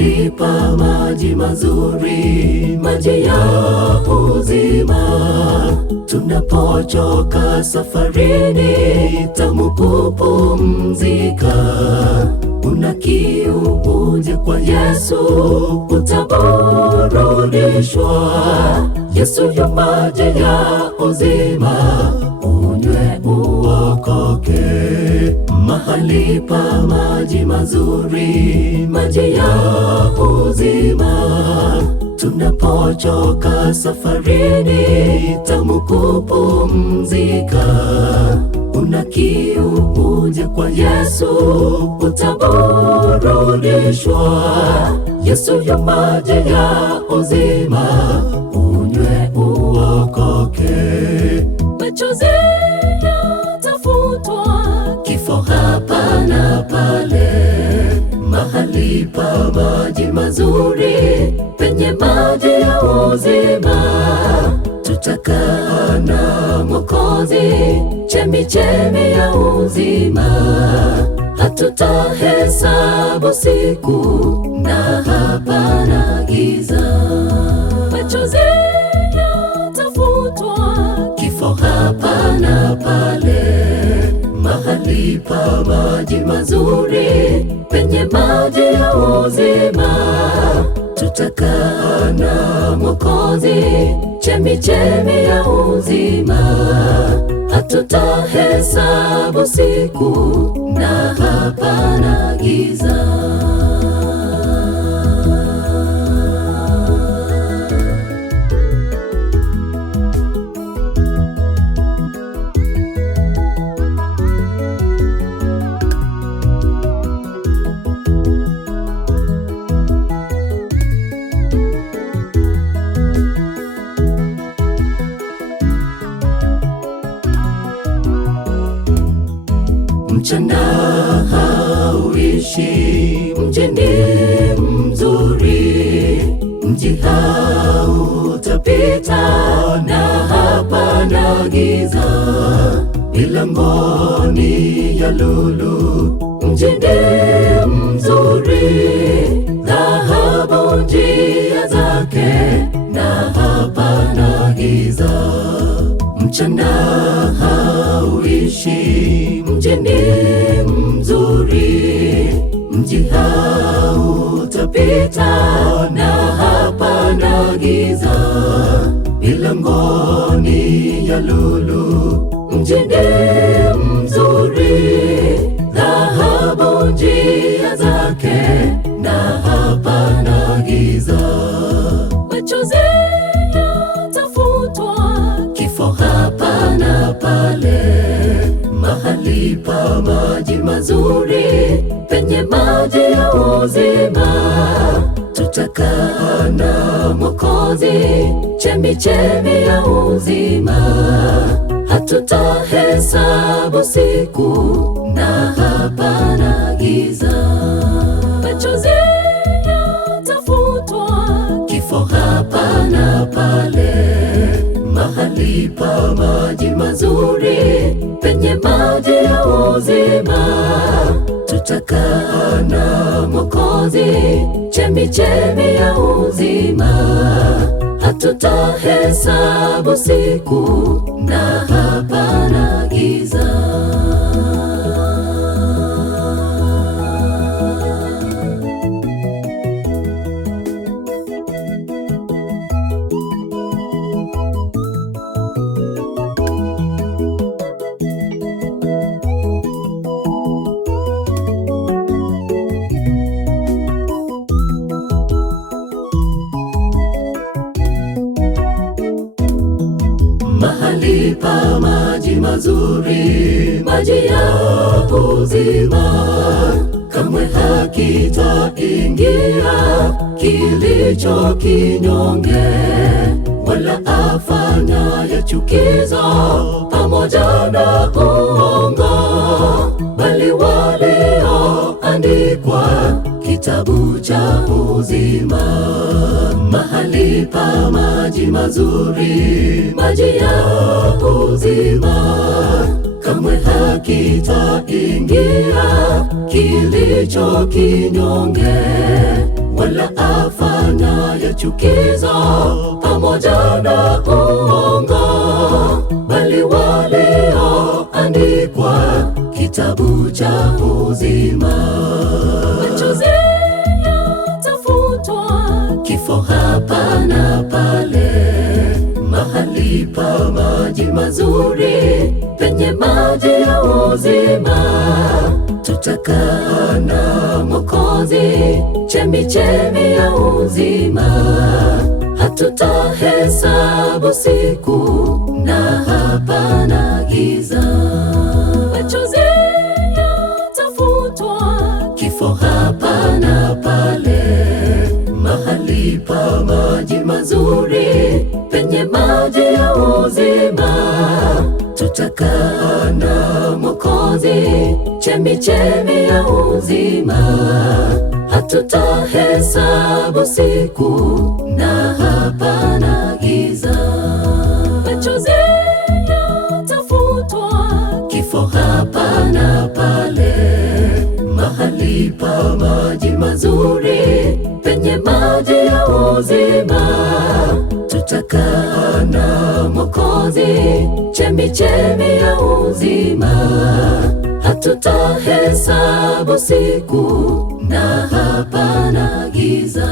mahali pa maji mazuri, maji ya uzima. Tunapochoka safarini, tamu kupumzika. Una kiu, uje kwa Yesu, utaburudishwa. Yesu yu maji ya uzima, unywe uokoke. Mahali pa maji mazuri, maji ya uzima. Tunapochoka safarini, tamu kupumzika. Una kiu, uje kwa Yesu, utaburudishwa. Yesu yu maji ya uzima, unywe uokoke. Machozi yatafutwa, kifo hapa na pale. Mahali pa maji mazuri, penye maji ya uzima. Tutakaa na Mwokozi, chemichemi ya uzima. Hatutahesabu siku, na hapana giza. Machozi yatafutwa, kifo hapa na pale. Mahali pa maji mazuri, penye maji ya uzima. Tutakaa na Mwokozi, chemichemi ya uzima. Hatutahesabu siku, na hapana giza. Mchana hauishi, mjini mzuri. Mji hautapita, na hapana giza. Milangoni ya lulu, mjini mzuri. Dhahabu njia zake, na hapana giza. Mchana hauishi, mjini mzuri. Mji hautapita, na hapana giza. Milangoni ya lulu, mjini mzuri. Dhahabu njia zake, na hapana giza. Machozi yatafutwa, kifo hapa na pale. Mahali pa maji mazuri, penye maji ya uzima. Tutakaa na Mwokozi, chemichemi ya uzima. Hatutahesabu siku, na hapana giza. Machozi yatafutwa, kifo hapa na pale. Mahali pa maji mazuri, penye maji ya uzima. Tutakaa na Mwokozi, chemichemi ya uzima. Hatutahesabu siku, na hapana giza. Mahali pa maji mazuri, maji ya uzima. Kamwe hakitaingia kilicho kinyonge, wala afanya ya chukizo pamoja na uongo. Bali walioandikwa kitabu cha uzima. Mahali pa maji mazuri, maji ya uzima. Kamwe hakitaingia kilicho kinyonge, wala afanya chukizo pamoja na uongo, bali walioandikwa kitabu cha uzima. Machozi yatafutwa, kifo hapa na pale, mahali pa maji mazuri, penye maji ya uzima. Tutakaa na Mwokozi, chemichemi ya uzima. Hatutahesabu siku, na hapana giza. Machozi yatafutwa, kifo hapa na pale, mahali pa maji mazuri, penye maji ya uzima. Tutakaa na Mwokozi, chemichemi ya uzima. Hatutahesabu siku, na hapana giza. Machozi yatafutwa, kifo hapa na pale, mahali pa maji mazuri, penye maji ya uzima. Tutakaa na Mwokozi, chemichemi ya uzima. Hatutahesabu siku, na hapana giza.